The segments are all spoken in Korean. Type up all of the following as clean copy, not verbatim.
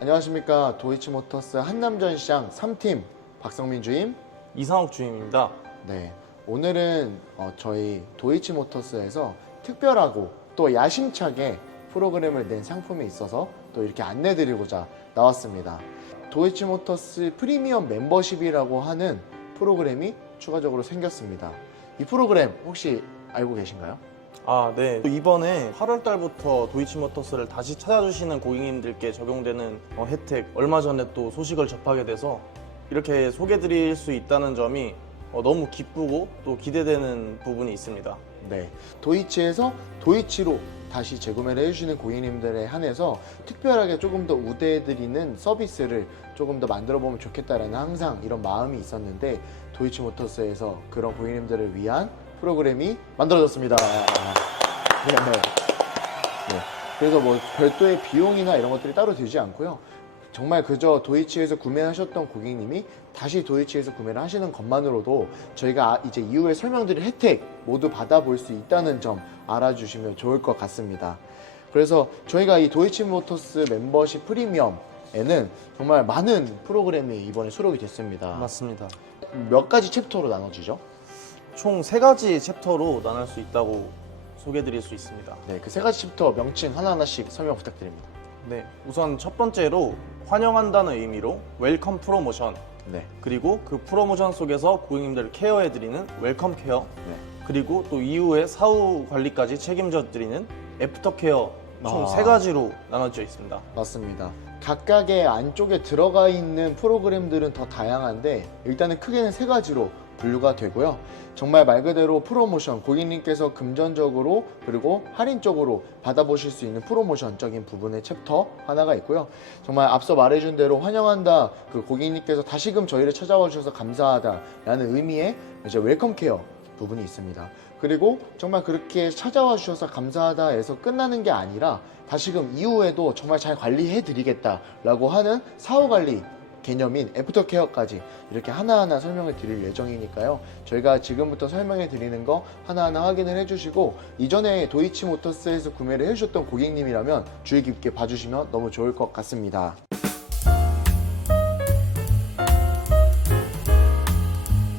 안녕하십니까. 도이치모터스 한남전시장 3팀 박성민 주임. 이상욱 주임입니다. 네, 오늘은 저희 도이치모터스에서 특별하고 또 야심차게 프로그램을 낸 상품이 있어서 또 이렇게 안내드리고자 나왔습니다. 도이치모터스 프리미엄 멤버십이라고 하는 프로그램이 추가적으로 생겼습니다. 이 프로그램 혹시 알고 계신가요? 네. 이번에 8월 달부터 도이치모터스를 다시 찾아주시는 고객님들께 적용되는 혜택, 얼마 전에 또 소식을 접하게 돼서 이렇게 소개드릴 수 있다는 점이 너무 기쁘고 또 기대되는 부분이 있습니다. 네, 도이치에서 도이치로 다시 재구매를 해주시는 고객님들에 한해서 특별하게 조금 더 우대해드리는 서비스를 조금 더 만들어보면 좋겠다라는 항상 이런 마음이 있었는데 도이치모터스에서 그런 고객님들을 위한 프로그램이 만들어졌습니다. 네. 그래서 뭐 별도의 비용이나 이런 것들이 따로 들지 않고요. 정말 그저 도이치에서 구매하셨던 고객님이 다시 도이치에서 구매를 하시는 것만으로도 저희가 이제 이후에 설명드릴 혜택 모두 받아볼 수 있다는 점 알아주시면 좋을 것 같습니다. 그래서 저희가 이 도이치모터스 멤버십 프리미엄에는 정말 많은 프로그램이 이번에 수록이 됐습니다. 맞습니다. 몇 가지 챕터로 나눠지죠? 총 3가지 챕터로 나눌 수 있다고 소개드릴 수 있습니다. 네, 그 3가지 챕터 명칭 하나하나씩 설명 부탁드립니다. 네, 우선 첫 번째로 환영한다는 의미로 웰컴 프로모션, 네, 그리고 그 프로모션 속에서 고객님들을 케어해드리는 웰컴 케어, 네. 그리고 또 이후에 사후 관리까지 책임져 드리는 애프터 케어, 총 3가지로 나눠져 있습니다. 맞습니다. 각각의 안쪽에 들어가 있는 프로그램들은 더 다양한데 일단은 크게는 3가지로 분류가 되고요. 정말 말 그대로 프로모션, 고객님께서 금전적으로 그리고 할인적으로 받아보실 수 있는 프로모션적인 부분의 챕터 하나가 있고요. 정말 앞서 말해준 대로 환영한다, 그 고객님께서 다시금 저희를 찾아와 주셔서 감사하다 라는 의미의 이제 웰컴 케어 부분이 있습니다. 그리고 정말 그렇게 찾아와 주셔서 감사하다 해서 끝나는 게 아니라 다시금 이후에도 정말 잘 관리해 드리겠다 라고 하는 사후 관리 개념인 애프터 케어까지 이렇게 하나하나 설명을 드릴 예정이니까요. 저희가 지금부터 설명해 드리는 거 하나하나 확인을 해주시고 이전에 도이치모터스에서 구매를 해주셨던 고객님이라면 주의 깊게 봐주시면 너무 좋을 것 같습니다.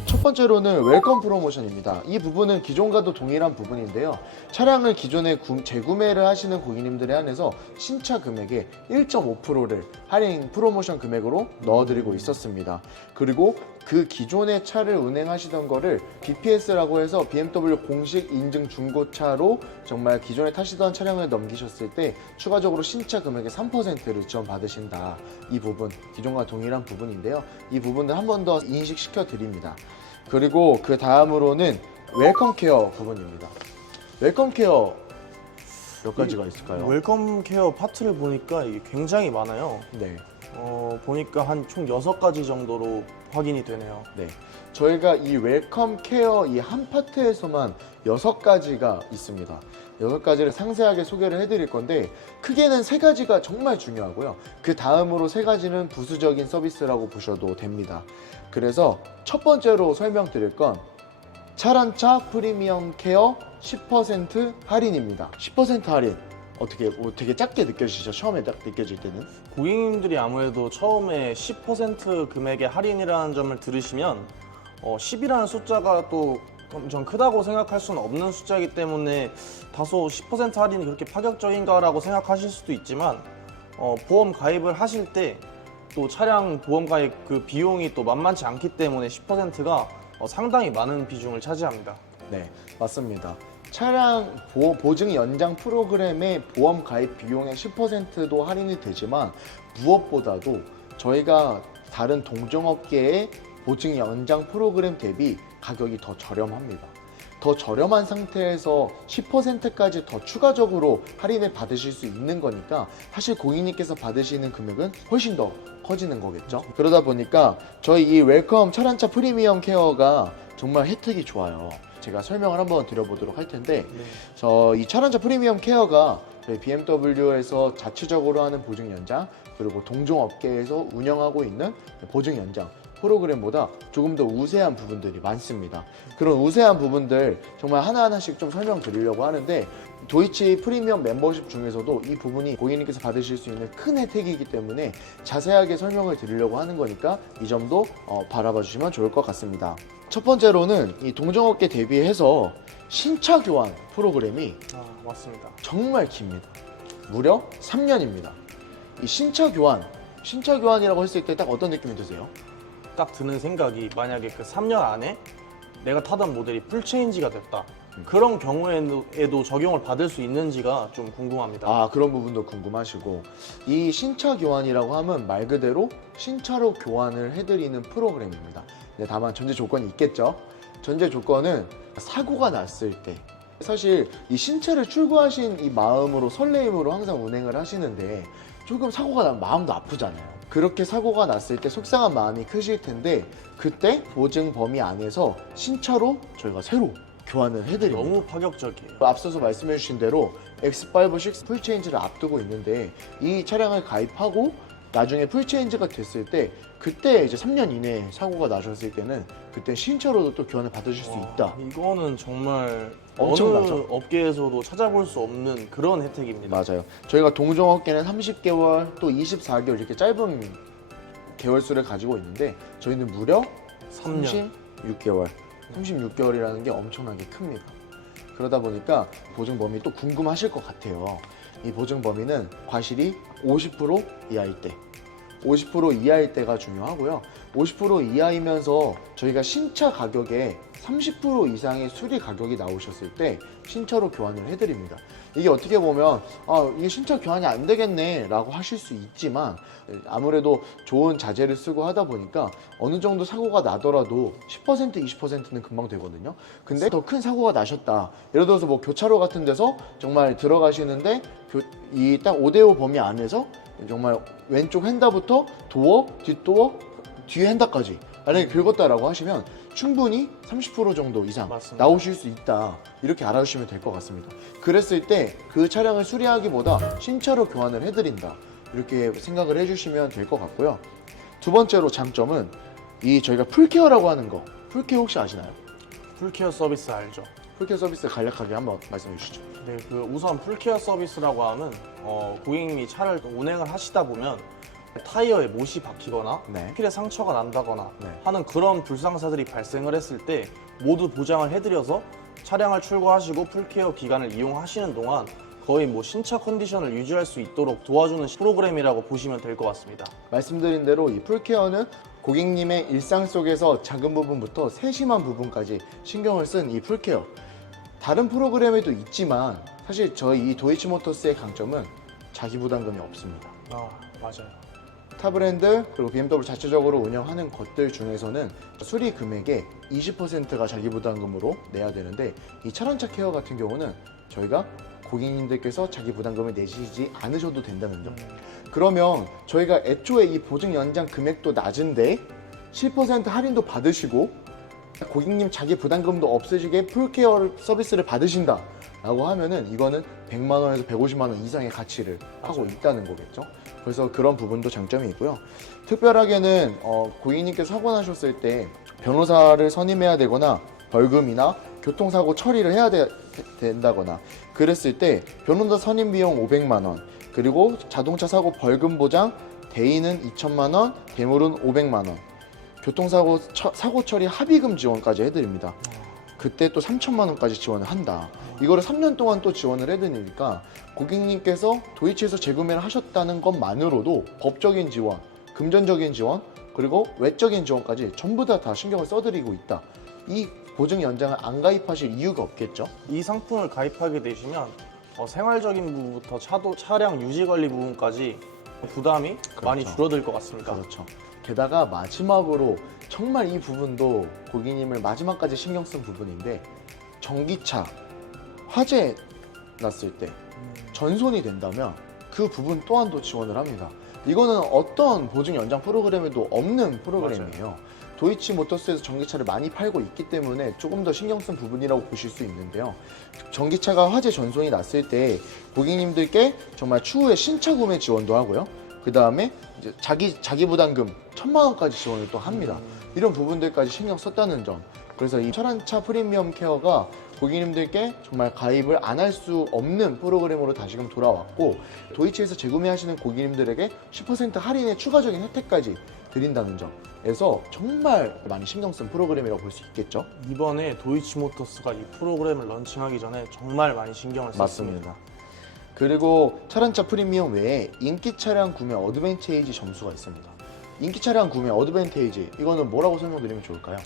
첫 번째로는 웰컴 프로모션입니다. 이 부분은 기존과도 동일한 부분인데요. 차량을 기존에 재구매를 하시는 고객님들에 한해서 신차 금액의 1.5%를 할인 프로모션 금액으로 넣어드리고 있었습니다. 그리고 그 기존의 차를 운행하시던 거를 BPS라고 해서 BMW 공식 인증 중고차로 정말 기존에 타시던 차량을 넘기셨을 때 추가적으로 신차 금액의 3%를 지원받으신다. 이 부분, 기존과 동일한 부분인데요. 이 부분을 한 번 더 인식시켜 드립니다. 그리고 그 다음으로는 웰컴 케어 부분입니다. 웰컴 케어 몇 가지가 있을까요? 웰컴 케어 파트를 보니까 이게 굉장히 많아요. 네. 보니까 한 총 6가지 정도로 확인이 되네요. 네. 저희가 이 웰컴 케어 이 한 파트에서만 6가지가 있습니다. 6가지를 상세하게 소개를 해드릴 건데 크게는 3가지가 정말 중요하고요. 그 다음으로 3가지는 부수적인 서비스라고 보셔도 됩니다. 그래서 첫 번째로 설명드릴 건 차란차 프리미엄 케어 10% 할인입니다. 10% 할인. 어떻게 되게 작게 느껴지시죠? 처음에 딱 느껴질 때는? 고객님들이 아무래도 처음에 10% 금액의 할인이라는 점을 들으시면 10이라는 숫자가 또 엄청 크다고 생각할 수는 없는 숫자이기 때문에 다소 10% 할인이 그렇게 파격적인가라고 생각하실 수도 있지만 보험 가입을 하실 때 또 차량 보험 가입 그 비용이 또 만만치 않기 때문에 10%가 상당히 많은 비중을 차지합니다. 네, 맞습니다. 차량 보증 연장 프로그램의 보험 가입 비용의 10%도 할인이 되지만 무엇보다도 저희가 다른 동종업계의 보증 연장 프로그램 대비 가격이 더 저렴합니다. 더 저렴한 상태에서 10%까지 더 추가적으로 할인을 받으실 수 있는 거니까 사실 고객님께서 받으시는 금액은 훨씬 더 커지는 거겠죠. 그러다 보니까 저희 이 웰컴 차란차 프리미엄 케어가 정말 혜택이 좋아요. 제가 설명을 한번 드려보도록 할 텐데 이 차란차 프리미엄 케어가 저희 BMW에서 자체적으로 하는 보증 연장 그리고 동종업계에서 운영하고 있는 보증 연장 프로그램보다 조금 더 우세한 부분들이 많습니다. 그런 우세한 부분들 정말 하나하나씩 좀 설명드리려고 하는데, 도이치 프리미엄 멤버십 중에서도 이 부분이 고객님께서 받으실 수 있는 큰 혜택이기 때문에 자세하게 설명을 드리려고 하는 거니까 이 점도 바라봐 주시면 좋을 것 같습니다. 첫 번째로는 이 동종업계 대비해서 신차 교환 프로그램이 맞습니다. 정말 깁니다. 무려 3년입니다. 이 신차 교환이라고 했을 때 딱 어떤 느낌이 드세요? 딱 드는 생각이, 만약에 그 3년 안에 내가 타던 모델이 풀체인지가 됐다. 그런 경우에도 적용을 받을 수 있는지가 좀 궁금합니다. 그런 부분도 궁금하시고, 이 신차 교환이라고 하면 말 그대로 신차로 교환을 해드리는 프로그램입니다. 근데 다만 전제 조건이 있겠죠. 전제 조건은 사고가 났을 때, 사실 이 신차를 출고하신 이 마음으로, 설레임으로 항상 운행을 하시는데 조금 사고가 나면 마음도 아프잖아요. 그렇게 사고가 났을 때 속상한 마음이 크실 텐데, 그때 보증 범위 안에서 신차로 저희가 새로 교환을 해드립니다. 너무 파격적이에요. 앞서서 말씀해 주신 대로 X5, 6 풀체인지를 앞두고 있는데, 이 차량을 가입하고 나중에 풀체인지가 됐을 때, 그때 이제 3년 이내에 사고가 나셨을 때는 그때 신차로도 또 교환을 받으실 수 있다. 이거는 정말 엄청나죠? 어느 업계에서도 찾아볼 수 없는 그런 혜택입니다. 맞아요. 저희가 동종업계는 30개월 또 24개월 이렇게 짧은 개월수를 가지고 있는데, 저희는 무려 36개월. 36개월이라는 게 엄청나게 큽니다. 그러다 보니까 보증 범위 또 궁금하실 것 같아요. 이 보증 범위는 과실이 50% 이하일 때, 50% 이하일 때가 중요하고요. 50% 이하이면서 저희가 신차 가격에 30% 이상의 수리 가격이 나오셨을 때 신차로 교환을 해드립니다. 이게 어떻게 보면 이게 신차 교환이 안 되겠네 라고 하실 수 있지만, 아무래도 좋은 자재를 쓰고 하다 보니까 어느 정도 사고가 나더라도 10% 20%는 금방 되거든요. 근데 더 큰 사고가 나셨다, 예를 들어서 뭐 교차로 같은 데서 정말 들어가시는데 이 딱 5대5 범위 안에서 정말 왼쪽 휀다부터 도어, 뒷도어, 뒤에 휀다까지 만약에 긁었다라고 하시면 충분히 30% 정도 이상 맞습니다. 나오실 수 있다, 이렇게 알아주시면 될 것 같습니다. 그랬을 때 그 차량을 수리하기보다 신차로 교환을 해드린다, 이렇게 생각을 해주시면 될 것 같고요. 두 번째로 장점은 이 저희가 풀케어라고 하는 거, 풀케어 혹시 아시나요? 풀케어 서비스 알죠? 풀케어 서비스 간략하게 한번 말씀해 주시죠. 네, 우선 풀케어 서비스라고 하면 고객님이 차를 운행을 하시다 보면 타이어에 못이 박히거나 네. 필에 상처가 난다거나 네. 하는 그런 불상사들이 발생을 했을 때 모두 보장을 해드려서 차량을 출고하시고 풀케어 기간을 이용하시는 동안 거의 신차 컨디션을 유지할 수 있도록 도와주는 프로그램이라고 보시면 될 것 같습니다. 말씀드린 대로 이 풀케어는 고객님의 일상 속에서 작은 부분부터 세심한 부분까지 신경을 쓴 이 풀케어, 다른 프로그램에도 있지만 사실 저희 이 도이치모터스의 강점은 자기 부담금이 없습니다. 맞아요. 타 브랜드 그리고 BMW 자체적으로 운영하는 것들 중에서는 수리 금액의 20%가 자기 부담금으로 내야 되는데, 이 차량차 케어 같은 경우는 저희가 고객님들께서 자기 부담금을 내시지 않으셔도 된다는 점. 그러면 저희가 애초에 이 보증 연장 금액도 낮은데 10% 할인도 받으시고 고객님 자기 부담금도 없으시게 풀케어 서비스를 받으신다 라고 하면은 이거는 100만 원에서 150만 원 이상의 가치를 하고 있다는 거겠죠. 그래서 그런 부분도 장점이 있고요. 특별하게는 고객님께서 사고 나셨을 때 변호사를 선임해야 되거나 벌금이나 교통사고 처리를 해야 된다거나 그랬을 때 변호사 선임 비용 500만 원, 그리고 자동차 사고 벌금 보장 대인은 2천만 원, 대물은 500만 원, 교통사고 사고 처리 합의금 지원까지 해드립니다. 그때 또 3천만 원까지 지원을 한다. 이거를 3년 동안 또 지원을 해드리니까 고객님께서 도이치에서 재구매를 하셨다는 것만으로도 법적인 지원, 금전적인 지원, 그리고 외적인 지원까지 전부 다 신경을 써드리고 있다. 이 보증 연장을 안 가입하실 이유가 없겠죠. 이 상품을 가입하게 되시면 생활적인 부분부터 차량 유지 관리 부분까지 부담이 많이 줄어들 것 같습니다. 그렇죠. 게다가 마지막으로 정말 이 부분도 고객님을 마지막까지 신경 쓴 부분인데, 전기차 화재 났을 때 전손이 된다면 그 부분 또한도 지원을 합니다. 이거는 어떤 보증 연장 프로그램에도 없는 프로그램이에요. 맞아요. 도이치모터스에서 전기차를 많이 팔고 있기 때문에 조금 더 신경 쓴 부분이라고 보실 수 있는데요. 전기차가 화재 전손이 났을 때 고객님들께 정말 추후에 신차 구매 지원도 하고요. 그 다음에 이제 자기 부담금 1,000만 원까지 지원을 또 합니다. 이런 부분들까지 신경 썼다는 점. 그래서 이 철안차 프리미엄 케어가 고객님들께 정말 가입을 안 할 수 없는 프로그램으로 다시금 돌아왔고, 도이치에서 재구매하시는 고객님들에게 10% 할인의 추가적인 혜택까지 드린다는 점에서 정말 많이 신경 쓴 프로그램이라고 볼 수 있겠죠. 이번에 도이치모터스가 이 프로그램을 런칭하기 전에 정말 많이 신경을 썼습니다. 맞습니다. 그리고 차량차 프리미엄 외에 인기 차량 구매 어드밴테이지 점수가 있습니다. 인기 차량 구매 어드밴테이지, 이거는 뭐라고 설명드리면 좋을까요?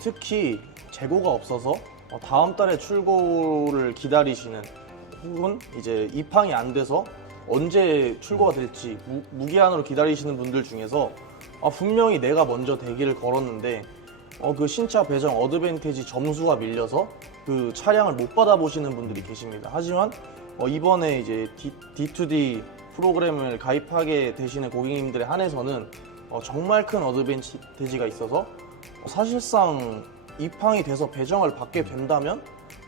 특히 재고가 없어서 다음 달에 출고를 기다리시는, 혹은 이제 입항이 안 돼서 언제 출고가 될지 무기한으로 기다리시는 분들 중에서 분명히 내가 먼저 대기를 걸었는데 그 신차 배정 어드밴티지 점수가 밀려서 그 차량을 못 받아보시는 분들이 계십니다. 하지만 이번에 이제 D2D 프로그램을 가입하게 되시는 고객님들에 한해서는 정말 큰 어드밴티지가 있어서 사실상 입항이 돼서 배정을 받게 된다면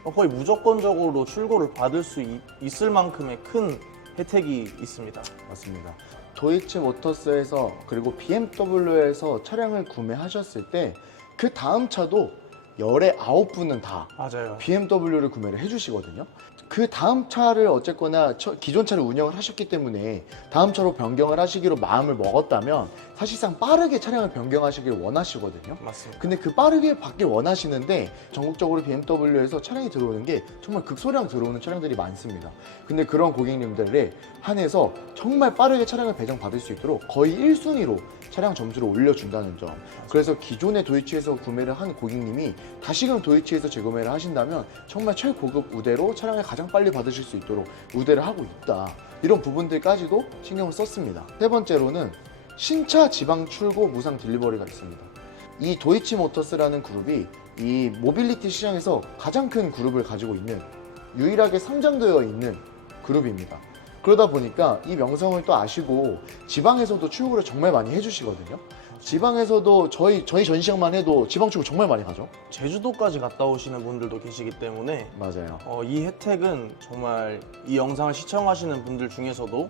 거의 무조건적으로 출고를 받을 수 있을 만큼의 큰 혜택이 있습니다. 맞습니다. 도이치 모터스에서 그리고 BMW에서 차량을 구매하셨을 때 그 다음 차도 열의 9분은 다 맞아요. BMW를 구매를 해주시거든요. 그 다음 차를 어쨌거나 기존 차를 운영을 하셨기 때문에 다음 차로 변경을 하시기로 마음을 먹었다면 사실상 빠르게 차량을 변경하시길 원하시거든요. 맞습니다. 근데 그 빠르게 받길 원하시는데 전국적으로 BMW에서 차량이 들어오는 게 정말 극소량 들어오는 차량들이 많습니다. 근데 그런 고객님들에 한해서 정말 빠르게 차량을 배정받을 수 있도록 거의 1순위로 차량 점수를 올려준다는 점. 그래서 기존의 도이치에서 구매를 한 고객님이 다시금 도이치에서 재구매를 하신다면 정말 최고급 우대로 차량을 가장 빨리 받으실 수 있도록 우대를 하고 있다. 이런 부분들까지도 신경을 썼습니다. 세 번째로는 신차 지방 출고 무상 딜리버리가 있습니다. 이 도이치 모터스라는 그룹이 이 모빌리티 시장에서 가장 큰 그룹을 가지고 있는, 유일하게 상장되어 있는 그룹입니다. 그러다 보니까 이 명성을 또 아시고 지방에서도 출고를 정말 많이 해주시거든요. 지방에서도 저희 전시장만 해도 지방 출고 정말 많이 가죠. 제주도까지 갔다 오시는 분들도 계시기 때문에 맞아요. 이 혜택은 정말 이 영상을 시청하시는 분들 중에서도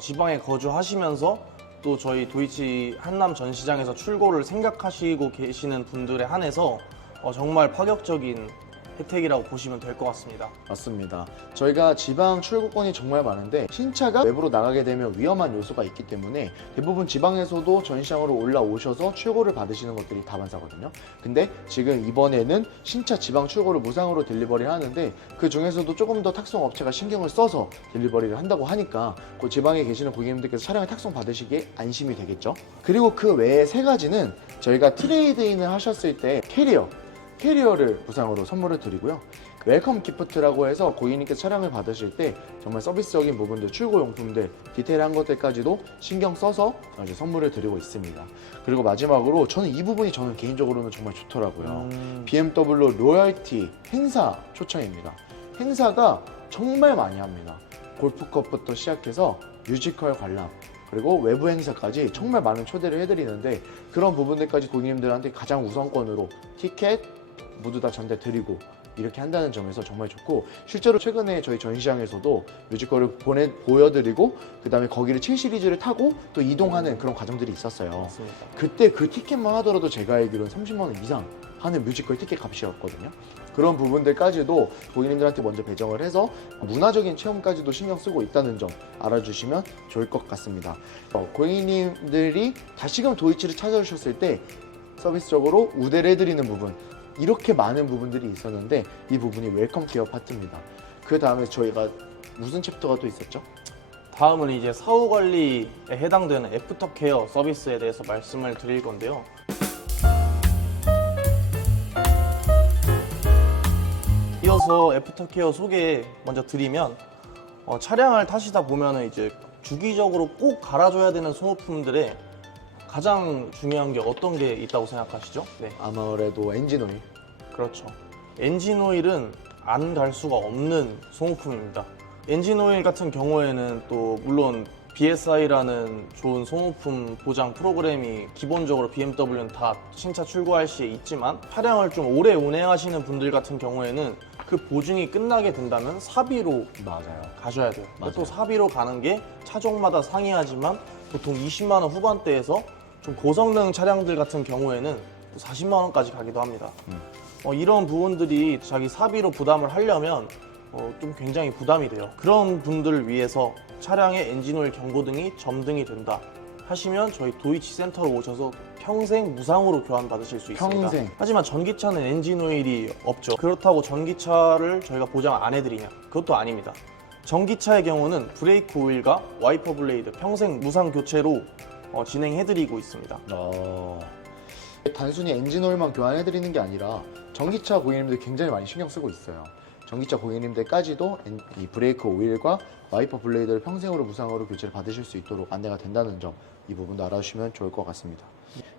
지방에 거주하시면서 또 저희 도이치 한남 전시장에서 출고를 생각하시고 계시는 분들에 한해서 정말 파격적인 혜택이라고 보시면 될 것 같습니다. 맞습니다. 저희가 지방 출고권이 정말 많은데 신차가 외부로 나가게 되면 위험한 요소가 있기 때문에 대부분 지방에서도 전시장으로 올라오셔서 출고를 받으시는 것들이 다반사거든요. 근데 지금 이번에는 신차 지방 출고를 무상으로 딜리버리를 하는데 그 중에서도 조금 더 탁송 업체가 신경을 써서 딜리버리를 한다고 하니까 그 지방에 계시는 고객님들께서 차량을 탁송 받으시기에 안심이 되겠죠. 그리고 그 외에 세 가지는 저희가 트레이드인을 하셨을 때 캐리어를 무상으로 선물을 드리고요. 웰컴 기프트라고 해서 고객님께서 차량을 받으실 때 정말 서비스적인 부분들, 출고용품들, 디테일한 것들까지도 신경 써서 이제 선물을 드리고 있습니다. 그리고 마지막으로 저는 개인적으로는 정말 좋더라고요. BMW 로열티 행사 초청입니다. 행사가 정말 많이 합니다. 골프컵부터 시작해서 뮤지컬 관람, 그리고 외부 행사까지 정말 많은 초대를 해드리는데 그런 부분들까지 고객님들한테 가장 우선권으로 티켓 모두 다 전달드리고 이렇게 한다는 점에서 정말 좋고, 실제로 최근에 저희 전시장에서도 뮤지컬을 보여드리고 그 다음에 거기를 7시리즈를 타고 또 이동하는 그런 과정들이 있었어요. 맞습니다. 그때 그 티켓만 하더라도 제가 알기로는 30만 원 이상 하는 뮤지컬 티켓 값이었거든요. 그런 부분들까지도 고객님들한테 먼저 배정을 해서 문화적인 체험까지도 신경 쓰고 있다는 점 알아주시면 좋을 것 같습니다. 고객님들이 다시금 도이치를 찾아주셨을 때 서비스적으로 우대를 해드리는 부분, 이렇게 많은 부분들이 있었는데 이 부분이 웰컴 케어 파트입니다. 그 다음에 저희가 무슨 챕터가 또 있었죠? 다음은 이제 사후 관리에 해당되는 애프터 케어 서비스에 대해서 말씀을 드릴 건데요. 이어서 애프터 케어 소개 먼저 드리면 차량을 타시다 보면은 이제 주기적으로 꼭 갈아줘야 되는 소모품들에 가장 중요한 게 어떤 게 있다고 생각하시죠? 네, 아무래도 엔진 오일. 그렇죠. 엔진 오일은 안 갈 수가 없는 소모품입니다. 엔진 오일 같은 경우에는 또 물론 BSI라는 좋은 소모품 보장 프로그램이 기본적으로 BMW는 다 신차 출고할 시에 있지만 차량을 좀 오래 운행하시는 분들 같은 경우에는 그 보증이 끝나게 된다면 사비로 맞아요. 가셔야 돼요. 맞아요. 또 사비로 가는 게 차종마다 상이하지만 보통 20만 원 후반대에서 좀 고성능 차량들 같은 경우에는 또 40만 원까지 가기도 합니다. 이런 부분들이 자기 사비로 부담을 하려면 좀 굉장히 부담이 돼요. 그런 분들을 위해서 차량의 엔진오일 경고등이 점등이 된다 하시면 저희 도이치 센터로 오셔서 평생 무상으로 교환 받으실 수 있습니다. 평생. 하지만 전기차는 엔진오일이 없죠. 그렇다고 전기차를 저희가 보장 안 해드리냐? 그것도 아닙니다. 전기차의 경우는 브레이크 오일과 와이퍼 블레이드 평생 무상 교체로 진행해드리고 있습니다. 단순히 엔진오일만 교환해드리는 게 아니라 전기차 고객님들 굉장히 많이 신경 쓰고 있어요. 전기차 고객님들까지도 이 브레이크 오일과 와이퍼 블레이드를 평생으로 무상으로 교체를 받으실 수 있도록 안내가 된다는 점, 이 부분도 알아주시면 좋을 것 같습니다.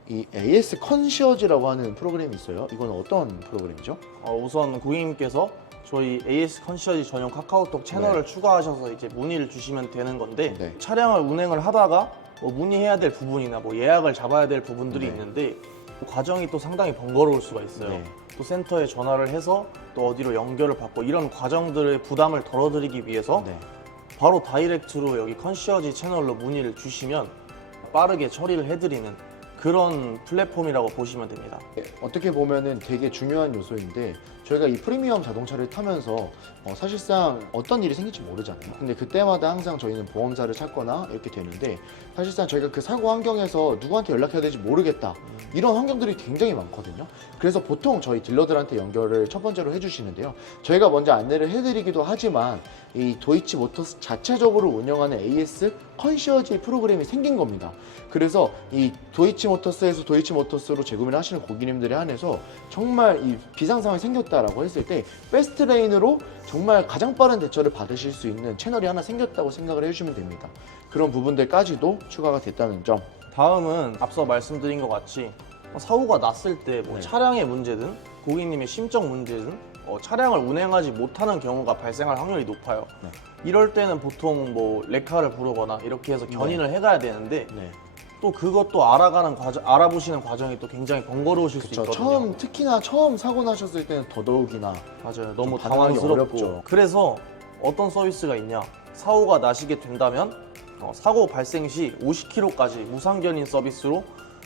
이 AS 컨시어지라고 하는 프로그램이 있어요. 이건 어떤 프로그램이죠? 우선 고객님께서 저희 AS 컨시어지 전용 카카오톡 채널을 추가하셔서 이제 문의를 주시면 되는 건데 네. 차량을 운행을 하다가 문의해야 될 부분이나 예약을 잡아야 될 부분들이 네. 있는데 그 과정이 또 상당히 번거로울 수가 있어요. 네. 또 센터에 전화를 해서 또 어디로 연결을 받고 이런 과정들의 부담을 덜어드리기 위해서 네. 바로 다이렉트로 여기 컨시어지 채널로 문의를 주시면 빠르게 처리를 해드리는 그런 플랫폼이라고 보시면 됩니다. 어떻게 보면은 되게 중요한 요소인데 저희가 이 프리미엄 자동차를 타면서 사실상 어떤 일이 생길지 모르잖아요. 근데 그때마다 항상 저희는 보험사를 찾거나 이렇게 되는데 사실상 저희가 그 사고 환경에서 누구한테 연락해야 될지 모르겠다 이런 환경들이 굉장히 많거든요. 그래서 보통 저희 딜러들한테 연결을 첫 번째로 해주시는데요. 저희가 먼저 안내를 해드리기도 하지만 이 도이치 모터스 자체적으로 운영하는 AS 컨시어지 프로그램이 생긴 겁니다. 그래서 이 도이치 모터스에서 도이치 모터스로 재구매를 하시는 고객님들에 한해서 정말 이 비상 상황이 생겼다라고 했을 때 패스트레인으로 정말 가장 빠른 대처를 받으실 수 있는 채널이 하나 생겼다고 생각을 해주시면 됩니다. 그런 부분들까지도 추가가 됐다는 점. 다음은 앞서 말씀드린 것 같이 사고가 났을 때 네. 차량의 문제든 고객님의 심적 문제든 차량을 운행하지 못하는 경우가 발생할 확률이 높아요. 네. 이럴 때는 보통 레카를 부르거나 이렇게 해서 견인을 해가야 되는데 네. 또 그것도 알아보시는 과정이 또 굉장히 번거로우실 수 그쵸. 있거든요. 특히나 처음 사고 나셨을 때는 더더욱이나 맞아요. 너무 반응하기 당황스럽고. 어렵죠. 그래서 어떤 서비스가 있냐? 사고가 나시게 된다면 사고 발생 시 50km까지 무상 견인 서비스로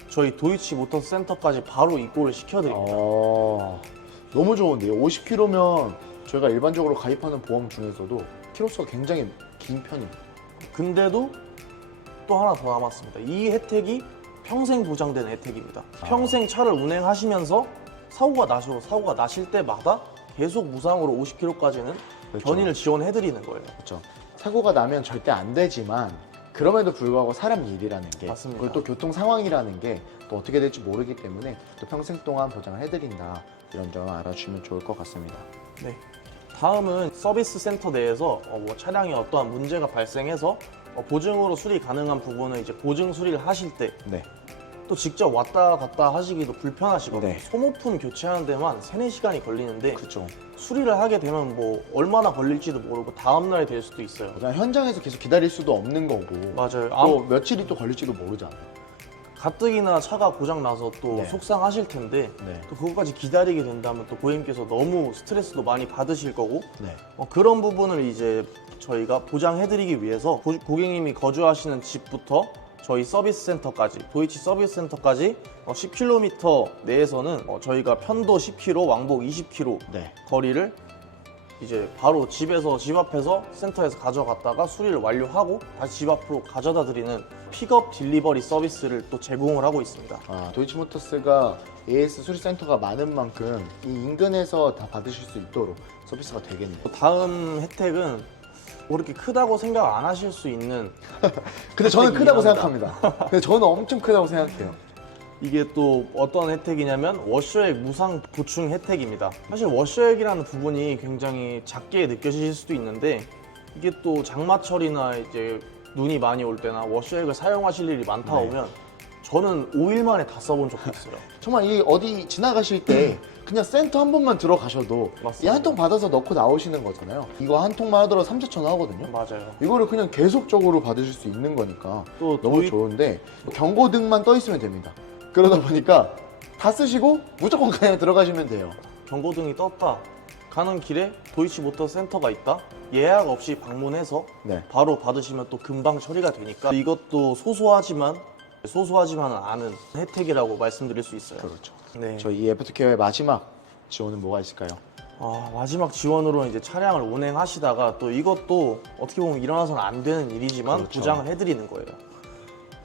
저희 도이치 모터스 센터까지 바로 입고를 시켜드립니다. 너무 좋은데요. 50km면 저희가 일반적으로 가입하는 보험 중에서도 키로수가 굉장히 긴 편입니다. 근데도 또 하나 더 남았습니다. 이 혜택이 평생 보장되는 혜택입니다. 평생 차를 운행하시면서 사고가 나실 때마다 계속 무상으로 50km까지는 그렇죠. 견인을 지원해드리는 거예요. 그렇죠. 사고가 나면 절대 안 되지만 그럼에도 불구하고 사람 일이라는 게 맞습니다. 그리고 또 교통 상황이라는 게 또 어떻게 될지 모르기 때문에 또 평생 동안 보장을 해드린다 이런 점 알아주시면 좋을 것 같습니다. 네. 다음은 서비스 센터 내에서 차량에 어떠한 문제가 발생해서 보증으로 수리 가능한 부분은 이제 보증 수리를 하실 때 또 네. 직접 왔다 갔다 하시기도 불편하시거든요. 네. 소모품 교체하는 데만 3-4시간이 걸리는데 그렇죠. 수리를 하게 되면 얼마나 걸릴지도 모르고 다음날이 될 수도 있어요. 그냥 현장에서 계속 기다릴 수도 없는 거고 맞아요. 또 며칠이 또 걸릴지도 모르잖아요. 가뜩이나 차가 고장 나서 또 네. 속상하실 텐데 네. 또 그것까지 기다리게 된다면 또 고객님께서 너무 스트레스도 많이 받으실 거고 네. 그런 부분을 이제 저희가 보장해드리기 위해서 고객님이 거주하시는 집부터 저희 서비스 센터까지 도이치 서비스 센터까지 10km 내에서는 저희가 편도 10km, 왕복 20km 네. 거리를 이제 바로 집 앞에서 센터에서 가져갔다가 수리를 완료하고 다시 집 앞으로 가져다 드리는 픽업 딜리버리 서비스를 또 제공을 하고 있습니다. 도이치모터스가 AS 수리센터가 많은 만큼 이 인근에서 다 받으실 수 있도록 서비스가 되겠네요. 다음 혜택은 그렇게 크다고 생각 안 하실 수 있는 근데 저는 혜택이긴 크다고 합니다. 생각합니다. 근데 저는 엄청 크다고 생각해요. 이게 또 어떤 혜택이냐면 워셔액 무상 보충 혜택입니다. 사실 워셔액이라는 부분이 굉장히 작게 느껴지실 수도 있는데 이게 또 장마철이나 이제 눈이 많이 올 때나 워셔액을 사용하실 일이 많다 네. 보면 저는 5일 만에 다 써본 적도 있어요. 정말 이 어디 지나가실 때 그냥 센터 한 번만 들어가셔도 이 맞습니다. 한 통 받아서 넣고 나오시는 거잖아요. 이거 한 통만 하더라도 3,400원 하거든요. 맞아요. 이거를 그냥 계속적으로 받으실 수 있는 거니까 또 너무 좋은데 경고등만 떠 있으면 됩니다. 그러다 보니까 다 쓰시고 무조건 그냥 들어가시면 돼요. 경고등이 떴다. 가는 길에 도이치모터 센터가 있다? 예약 없이 방문해서 네. 바로 받으시면 또 금방 처리가 되니까 이것도 소소하지만은 않은 혜택이라고 말씀드릴 수 있어요. 그렇죠. 네. 저희 애프터케어의 마지막 지원은 뭐가 있을까요? 마지막 지원으로 이제 차량을 운행하시다가 또 이것도 어떻게 보면 일어나서는 안 되는 일이지만 그렇죠. 보장을 해드리는 거예요.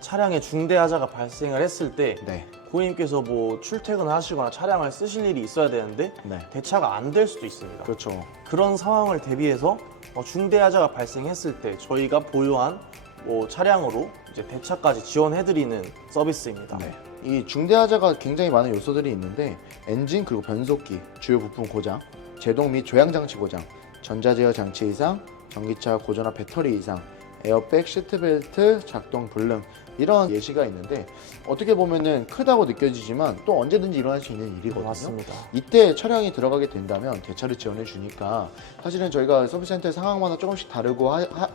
차량에 중대하자가 발생을 했을 때 네. 고객님께서 뭐 출퇴근을 하시거나 차량을 쓰실 일이 있어야 되는데 네. 대차가 안 될 수도 있습니다. 그렇죠. 그런 상황을 대비해서 중대하자가 발생했을 때 저희가 보유한 뭐 차량으로 이제 대차까지 지원해드리는 서비스입니다. 네. 이 중대하자가 굉장히 많은 요소들이 있는데 엔진 그리고 변속기, 주요 부품 고장, 제동 및 조향 장치 고장, 전자제어 장치 이상, 전기차 고전화 배터리 이상, 에어백, 시트벨트 작동 불능 이런 예시가 있는데 어떻게 보면은 크다고 느껴지지만 또 언제든지 일어날 수 있는 일이거든요. 맞습니다. 이때 차량이 들어가게 된다면 대차를 지원해 주니까 사실은 저희가 서비스센터의 상황마다 조금씩 다르고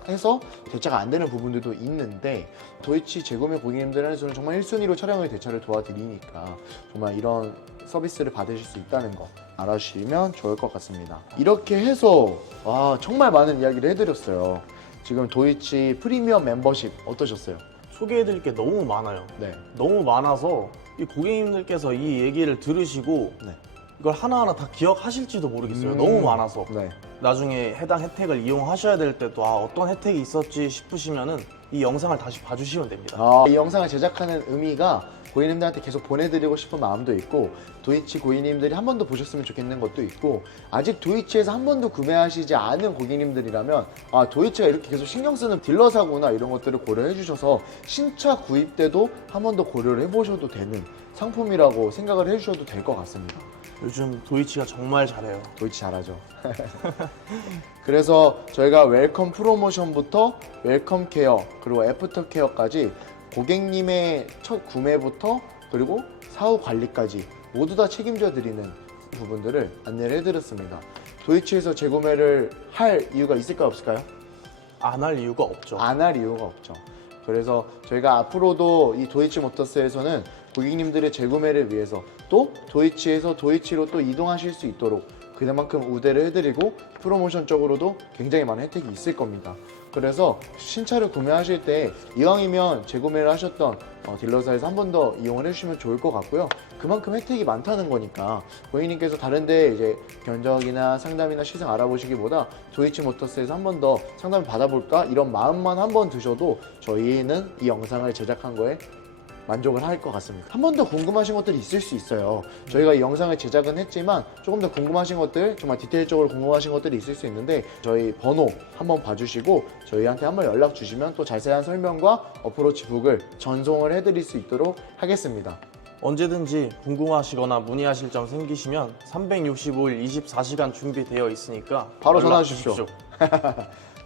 해서 대차가 안 되는 부분들도 있는데 도이치 재구매 고객님들한테서는 정말 1순위로 차량의 대차를 도와드리니까 정말 이런 서비스를 받으실 수 있다는 거 알아주시면 좋을 것 같습니다. 이렇게 해서 정말 많은 이야기를 해드렸어요. 지금 도이치 프리미엄 멤버십 어떠셨어요? 소개해드릴 게 너무 많아요. 네. 너무 많아서 이 고객님들께서 이 얘기를 들으시고 네. 이걸 하나하나 다 기억하실지도 모르겠어요. 너무 많아서. 네. 나중에 해당 혜택을 이용하셔야 될 때도 어떤 혜택이 있었지 싶으시면은 이 영상을 다시 봐주시면 됩니다. 이 영상을 제작하는 의미가 고객님들한테 계속 보내드리고 싶은 마음도 있고 도이치 고객님들이 한 번도 보셨으면 좋겠는 것도 있고 아직 도이치에서 한 번도 구매하시지 않은 고객님들이라면 도이치가 이렇게 계속 신경 쓰는 딜러사구나 이런 것들을 고려해 주셔서 신차 구입 때도 한 번 더 고려를 해보셔도 되는 상품이라고 생각을 해주셔도 될 것 같습니다. 요즘 도이치가 정말 잘해요. 도이치 잘하죠. 그래서 저희가 웰컴 프로모션부터 웰컴 케어 그리고 애프터 케어까지 고객님의 첫 구매부터 그리고 사후 관리까지 모두 다 책임져 드리는 부분들을 안내를 해드렸습니다. 도이치에서 재구매를 할 이유가 있을까요, 없을까요? 안 할 이유가 없죠. 안 할 이유가 없죠. 그래서 저희가 앞으로도 이 도이치 모터스에서는 고객님들의 재구매를 위해서 또 도이치에서 도이치로 또 이동하실 수 있도록 그만큼 우대를 해드리고 프로모션적으로도 굉장히 많은 혜택이 있을 겁니다. 그래서 신차를 구매하실 때 이왕이면 재구매를 하셨던 딜러사에서 한 번 더 이용을 해주시면 좋을 것 같고요. 그만큼 혜택이 많다는 거니까 고객님께서 다른데 이제 견적이나 상담이나 시세 알아보시기보다 도이치 모터스에서 한 번 더 상담을 받아볼까 이런 마음만 한 번 드셔도 저희는 이 영상을 제작한 거에 만족을 할 것 같습니다. 한 번 더 궁금하신 것들이 있을 수 있어요. 저희가 이 영상을 제작은 했지만 조금 더 궁금하신 것들, 정말 디테일적으로 궁금하신 것들이 있을 수 있는데 저희 번호 한번 봐주시고 저희한테 한번 연락 주시면 또 자세한 설명과 어프로치 북을 전송을 해드릴 수 있도록 하겠습니다. 언제든지 궁금하시거나 문의하실 점 생기시면 365일 24시간 준비되어 있으니까 바로 연락 전화 주십시오.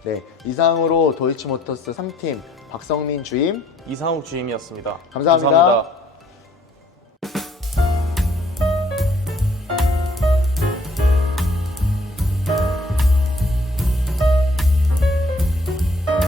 네, 이상으로 도이치모터스 3팀 박성민 주임 이상욱 주임이었습니다. 감사합니다.